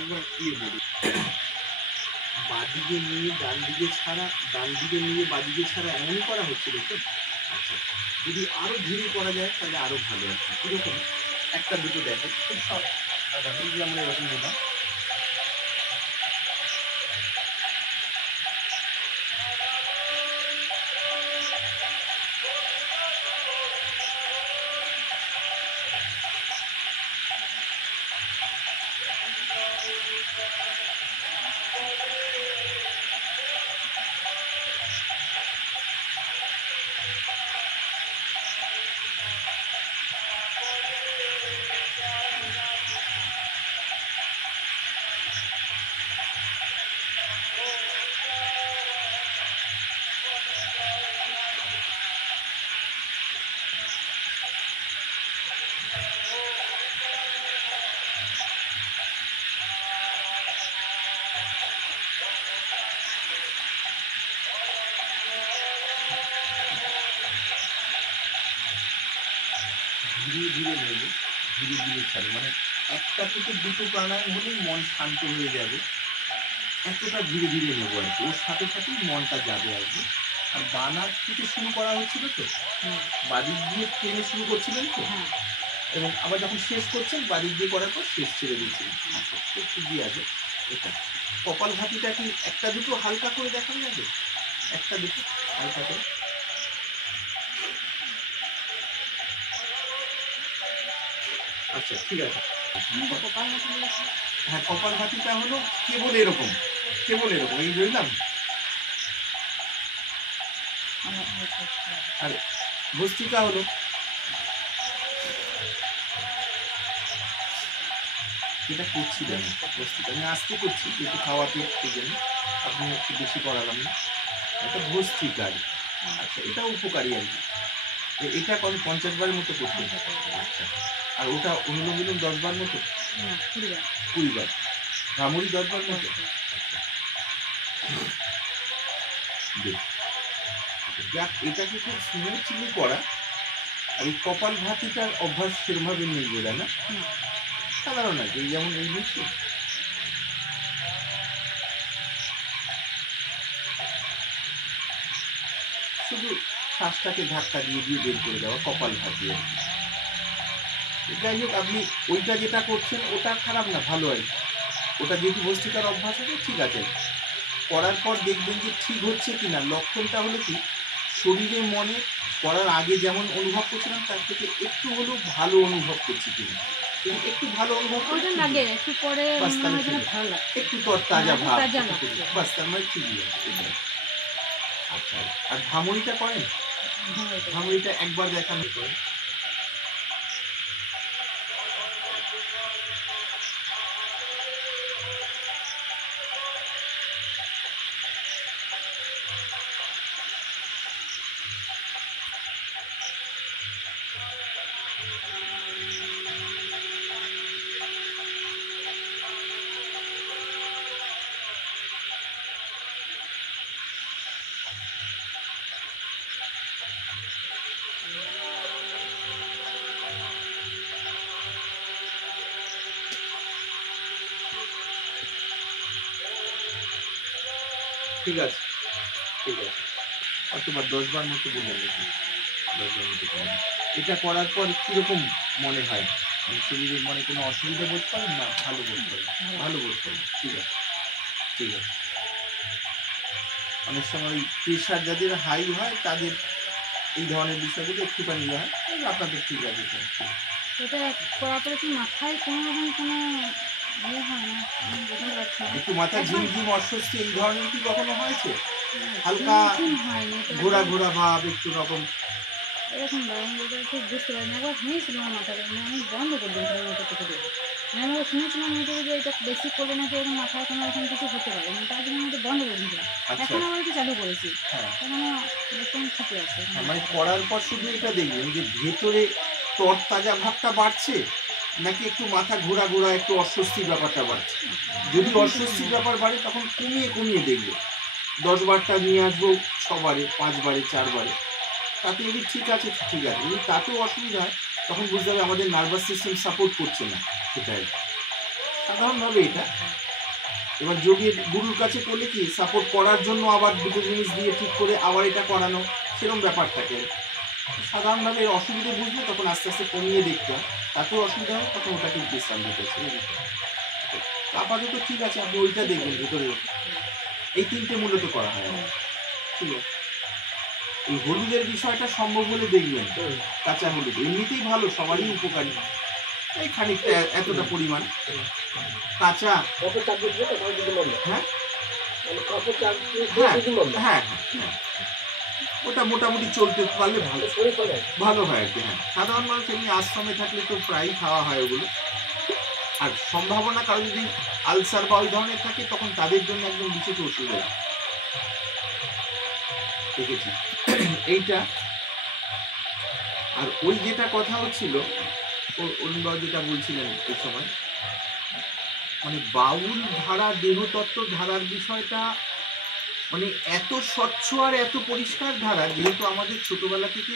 একবার বলি, বাদিকে নিয়ে ডান দিকে ছাড়া, ডান দিকে নিয়ে বাদিকে ছাড়া এমনই করা হচ্ছিল তো। আচ্ছা, যদি আরো ধীরে করা যায় তাহলে আরো ভালো আর কি। কিরকম একটা দুটো দেখে খুব সব আমরা এরকম দিলাম। ধীরে ধীরে নেবে, ধীরে ধীরে ছাড়ে, মানে একটা থেকে দুটো প্রাণায়াম হলেই মন শান্ত হয়ে যাবে। এতটা ধীরে ধীরে নেবো আর কি, ওর সাথে সাথেই মনটা যাবে আর কি। আর বানার থেকে শুরু করা হচ্ছিল তো, বাদিক দিয়ে টেনে শুরু করছিলেন তো, এবং আবার যখন শেষ করছেন বাদিক দিয়ে করার পর শেষ ছেড়ে দিচ্ছিলেন। আচ্ছা, একটু দিয়ে আছে এটা। কপাল ভাতিটা কি একটা দুটো হালকা করে দেখানো যাবে? একটা দুটো হালকা করে। আচ্ছা, ঠিক আছে। হ্যাঁ, কপাল ভাতিটা হলো কেবল এরকম, কেবল এরকম, এই বুঝলাম। আর ভস্ত্রিকা হলো যেটা করছিলেন, ভস্ত্রিকা আমি আজকে করছি একটু খাওয়াতে এই জন্য, আপনি একটু বেশি করালাম না। এটা ভস্ত্রিকা। আচ্ছা, এটা উপকারী আর কি। এটা 50 বারের মতো করতে। আচ্ছা, আর ওটা অনুলোম বিলোম 10 বার মতো, 20 বার, ভ্রামরী 10 বার মতো। যাক, এটাকে খুব স্মুথলি করা। আর এই কপাল ভাতিটার অভ্যাস সেরভাবে নেই বোঝা না, সাধারণ আর কি, যেমন এই নিচ্ছি। শুধু শ্বাসটাকে ধাক্কা দিয়ে দিয়ে বের করে দেওয়া, কপাল ভাতি আর কি। যাই হোক, আপনি ওইটা যেটা করছেন ওটা খারাপ না, ভালো আর কি। ওটা যেহেতু ভস্ত্রিকার অভ্যাস আছে, ঠিক আছে। করার পর দেখবেন যে ঠিক হচ্ছে কিনা। লক্ষণটা হলো কি, শরীরে মনে করার আগে যেমন অনুভব করছিলাম তার থেকে একটু হলেও ভালো অনুভব করছি কিনা। একটু ভালো অনুভব লাগে, একটু পরে একটু তরতাজা ভাব, বাস তার মানে ঠিকই আছে। আচ্ছা, আর ভামরিটা করেন? ভামরিটা একবার দেখানো করেন। ঠিক আছে, ঠিক আছে। অথবা 10 বার মতো বলে নাকি 10 বার মতো করেন। এটা করার পর কিরকম মনে হয়? শরীরে মনে কোনো অসুবিধা বোধ করেন না? ভালো বোধ করেন? ভালো বোধ করেন, ঠিক আছে, ঠিক আছে। অনেক সময় প্রেশার যাদের হাই হয় তাদের এই ধরনের বিষয়গুলো একটুখানি হয়, আপনাদের ঠিক আছে। এটা করার পরে কি মাথায় কোনো রকম কোনো ইয়ে হয় না? একটু মাথা ঝিমঝিম অস্বস্তি এই ধরনের কি কখনো হয়েছে? না, হালকা হয়নি তো। ঘোরা ঘোরা ভাব একটু রকম? এরকম এটা ঠিক বুঝতে পারিনি। একবার হয়েছিল আমার মাথাটা, মানে আমি বন্ধ করে দিয়েছিলাম ওটা থেকে থেকে। মানে আমি শুনেছিলাম ইউটিউবে যে এটা বেশি করলে নাকি এরকম মাথায় কোনো রকম কিছু হতে পারে না, তার জন্য আমি এটা বন্ধ করে দিয়েছিলাম। আচ্ছা, এখন আবার একটু চালু করেছি, হ্যাঁ। এখনো দেখলাম ঠিকই আছে। হ্যাঁ, মানে করার পর শুধু এটা দেখবেন যে ভেতরে তরতাজা ভাবটা বাড়ছে, নাকি একটু মাথা ঘোরা ঘোরা একটু অস্বস্তির ব্যাপারটা বাড়ছে? যদি অস্বস্তির ব্যাপার বাড়ে তখন কমিয়ে কমিয়ে দেখবো। 10 বারটা নিয়ে আসবো, 6 বারে, 5 বারে, 4 বারে। তাতে যদি ঠিক আছে ঠিক আছে, যদি তাতেও অসুবিধা হয় তখন বুঝতে হবে আমাদের নার্ভাস সিস্টেম সাপোর্ট করছে না, সেটাই সাধারণভাবে এটা। এবার যোগের গুরুর কাছে করলে কি সাপোর্ট করার জন্য আবার দুটো জিনিস দিয়ে ঠিক করে আবার এটা করানো, সেরকম ব্যাপার থাকে। সাধারণভাবে এর অসুবিধা বুঝলে তখন আস্তে আস্তে কমিয়ে দেখতে হয়, তাতেও অসুবিধা হয় তখন ওটাকে বিশ্রাম দিতে হচ্ছে। আপাতত ঠিক আছে, আপনি ওইটা দেখবেন ভেতরে। এই 3টে মূলত করা হয়। ঠিক আছে, এই হলুদের বিষয়টা সম্ভব হলে দেখবেন। কাঁচা হলুদ এমনিতেই ভালো, সবারই উপকারী, এই খানিকটা এতটা পরিমাণ কাঁচা। হ্যাঁ হ্যাঁ হ্যাঁ হ্যাঁ, ওটা মোটামুটি চলতে পারলে ভালো ভালো হয় আর কি। হ্যাঁ, সাধারণ মানুষ এমনি আশ্রমে থাকলে তো প্রায়ই খাওয়া হয় ওগুলো। আর সম্ভাবনা কারো যদি আলসার বা ওই ধরনের থাকে তখন তাদের জন্য একদম বিশেষ ওষুধ আছে, দেখেছি এইটা। আর ওই যেটা কথা হচ্ছিল অরুণবাবু যেটা বলছিলেন ওই সময়, মানে বাউল ধারা দেহতত্ত্ব ধারার বিষয়টা মানে এত স্বচ্ছ আর এত পরিষ্কার ধারা, যেহেতু আমাদের ছোটবেলা থেকে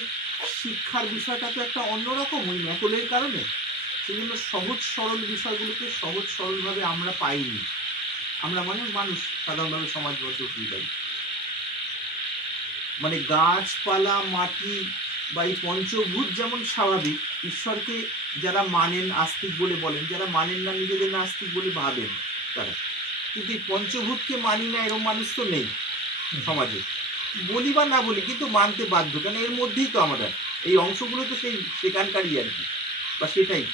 শিক্ষার বিষয়টা তো একটা অন্যরকম ওই ম্যাকলের কারণে, সেই জন্য সহজ সরল বিষয়গুলোকে সহজ সরলভাবে আমরা পাইনি। আমরা মানুষ সাধারণভাবে সমাজবদ্ধ পাই, মানে গাছপালা মাটি বা এই পঞ্চভূত যেমন স্বাভাবিক, ঈশ্বরকে যারা মানেন আস্তিক বলে বলেন, যারা মানেন না নিজেদের নাস্তিক বলে ভাবেন তারা। কিন্তু এই পঞ্চভূতকে মানি না এরকম মানুষ তো নেই সমাজে, বলি বা না বলি কিন্তু মানতে বাধ্য, কারণ এর মধ্যেই তো আমাদের এই অংশগুলো তো সেই সেখানকারই আর কি, বা সেটাই।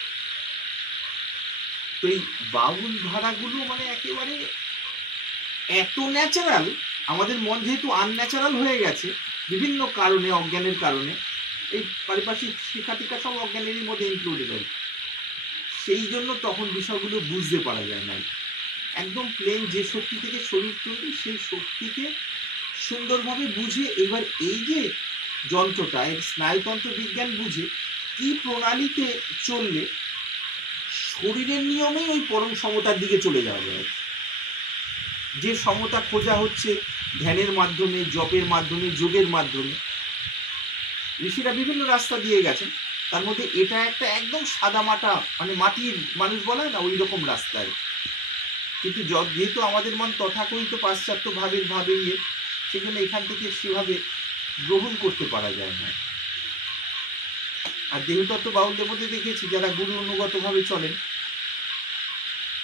তো এই বাউল ধারাগুলো মানে একেবারে এত ন্যাচারাল, আমাদের মন যেহেতু আনন্যাচারাল হয়ে গেছে বিভিন্ন কারণে, অজ্ঞানের কারণে, এই পারিপার্শ্বিক শিক্ষাটিকা সব অজ্ঞানেরই মধ্যে ইনক্লুডেড হয়, সেই জন্য তখন বিষয়গুলো বুঝতে পারা যায় না। একদম প্লেন যে শক্তি থেকে শরীর তৈরি, সেই শক্তিকে সুন্দরভাবে বুঝে এবার এই যে যন্ত্রটা, এর স্নায়ুতন্ত্র বিজ্ঞান বুঝে কি প্রণালীতে চললে শরীরের নিয়মেই ওই পরম সমতার দিকে চলে যাওয়া যায়। যে সমতা খোঁজা হচ্ছে ধ্যানের মাধ্যমে, জপের মাধ্যমে, যোগের মাধ্যমে, ঋষিরা বিভিন্ন রাস্তা দিয়ে গেছেন, তার মধ্যে এটা একটা একদম সাদামাটা মানে মাটির মানুষ বলা হয় না ওই রকম রাস্তায়। কিন্তু যেহেতু আমাদের মন তথাকথিত পাশ্চাত্য ভাবের ভাবেই, সেজন্য এখান থেকে সেভাবে গ্রহণ করতে পারা যায় না। আর দেহতত্ত্ব বাউলদের মধ্যে দেখেছি যারা গুরু অনুগতভাবে চলেন,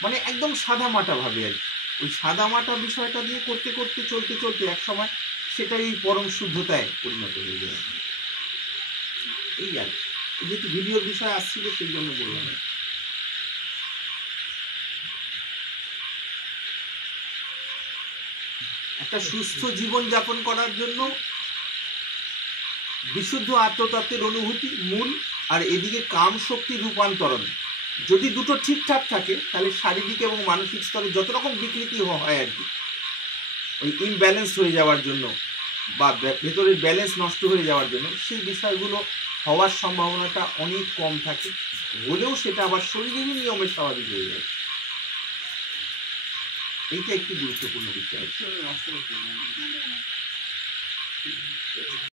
মানে একদম সাদামাটা ভাবে আর কি, ওই সাদামাটা বিষয়টা দিয়ে করতে করতে চলতে চলতে এক সময় সেটাই পরম শুদ্ধতায় পরিণত হয়ে যায়। এই আর যেহেতু ভিডিওর বিষয় আসছিল সেই জন্য বললাম। একটা সুস্থ জীবন যাপন করার জন্য বিশুদ্ধ আত্মতত্ত্বের অনুভূতি মূল, আর এদিকে কাম শক্তির রূপান্তরণ যদি দুটো ঠিকঠাক থাকে তাহলে শারীরিক এবং মানসিক স্তরে যত রকম বিকৃতি হয় আর কি, ওই ইমব্যালেন্স হয়ে যাওয়ার জন্য বা ভেতরের ব্যালেন্স নষ্ট হয়ে যাওয়ার জন্য সেই বিষয়গুলো হওয়ার সম্ভাবনাটা অনেক কম থাকে, হলেও সেটা আবার শরীরেরই নিয়মে স্বাভাবিক হয়ে যায়। এইটা একটি গুরুত্বপূর্ণ বিষয়।